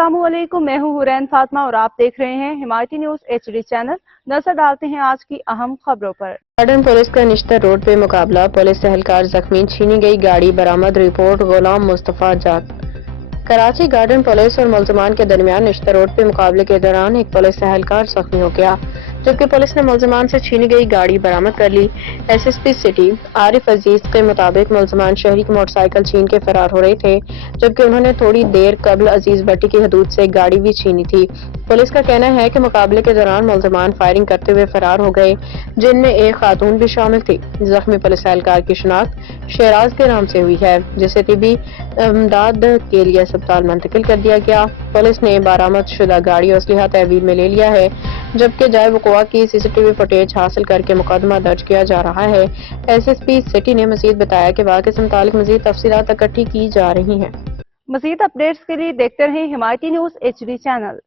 अस्सलामुअलैकुम, मैं हूँ हुरैन फातिमा और आप देख रहे हैं हिमायती न्यूज़ HD चैनल। नजर डालते हैं आज की अहम खबरों पर। गार्डन पुलिस का निश्तर रोड पे मुकाबला, पुलिस एहलकार जख्मी, छीनी गई गाड़ी बरामद, report Ghulam Mustafa Jat. Karachi garden police और मुल्ज़मान के दरमियान निश्तर रोड पे मुकाबले के दौरान एक पुलिस एहलकार जख्मी हो गया, जबकि पुलिस ने मुल्ज़मान से छीनी गई गाड़ी बरामद कर ली। SSP सिटी आरिफ अजीज के मुताबिक मुल्ज़मान शहरी की मोटरसाइकिल छीन के फरार हो रहे थे, जबकि उन्होंने थोड़ी देर कबल अजीज भट्टी की हदूद से गाड़ी भी छीनी थी। पुलिस का कहना है कि मुकाबले के दौरान मुल्ज़मान फायरिंग करते हुए फरार हो गए, जिनमें एक खातून भी शामिल थी। जख्मी पुलिस एहलकार की शिनाख्त शेराज के नाम से हुई है, जिसे तिबी इमदाद के लिए अस्पताल मुंतकिल कर दिया गया। पुलिस ने बरामद शुदा गाड़ी और असलहा तहवील में ले लिया है, जबकि जाए वक़ुआ की CCTV फुटेज हासिल करके मुकदमा दर्ज किया जा रहा है। SSP सिटी ने मजीद बताया कि वाक़े से मुतालिक मजीद तफसीलात इकट्ठी की जा रही हैं। मजीद अपडेट्स के लिए देखते रहें हिमायती न्यूज़ HD चैनल।